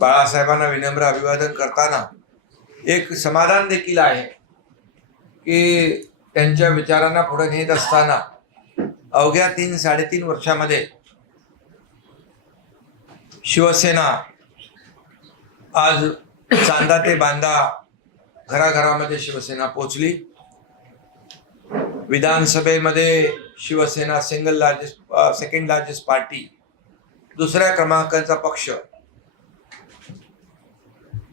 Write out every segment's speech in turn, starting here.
बाळासाहेबांना विनम्र अभिवादन करताना एक समाधान देखील आहे की त्यांच्या विचारांना पुढे नेत असताना अवघ्या 3-3.5 वर्षामध्ये शिवसेना आज चांदा ते बांदा घराघरामध्ये शिवसेना पोचली। विधानसभेमध्ये शिवसेना सेकंड लार्जेस्ट पार्टी, दुसऱ्या क्रमांकाचा पक्ष।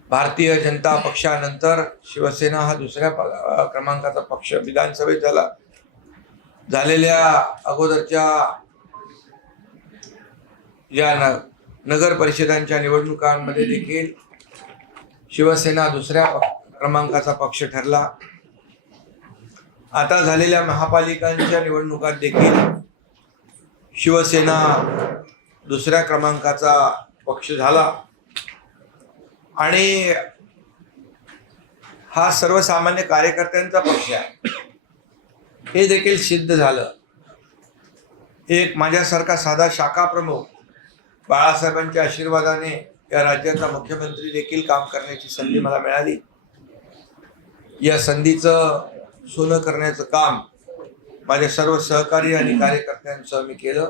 भारतीय जनता पक्षानंतर शिवसेना हा दुसऱ्या क्रमांकाचा पक्ष। विधानसभेत झालेल्या अगोदरच्या या नगर परिषदांच्या निवडणुकांमध्ये देखील शिवसेना दुसऱ्या क्रमांकाचा पक्ष ठरला। आता झालेल्या महापालिकांच्या निवडणुकात देखील शिवसेना दुसऱ्या क्रमांकाचा पक्ष झाला आणि हा सर्वसामान्य कार्यकर्त्यांचा पक्ष आहे हे देखील सिद्ध झालं। एक माझ्यासारखा साधा शाखा प्रमुख बाळासाहेबांच्या आशीर्वादाने या राज्याचा मुख्यमंत्री देखील काम करण्याची संधी मला मिळाली। या संधीचं सोनं करण्याचं काम माझ्या सर्व सहकारी आणि कार्यकर्त्यांसह मी केलं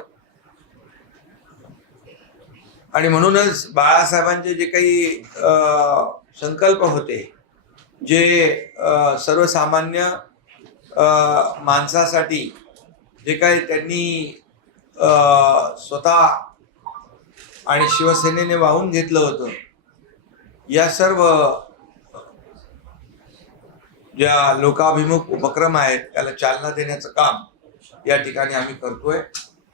आणि म्हणूनच बाळासाहेबांचे जे काही संकल्प होते, जे सर्वसामान्य माणसासाठी जे काही त्यांनी स्वतः आणि शिवसेनेने वाहून घेतलं होतं, या सर्व ज्या लोकाभिमुख उपक्रम आहेत त्याला चालना देण्याचं काम या ठिकाणी आम्ही करतोय।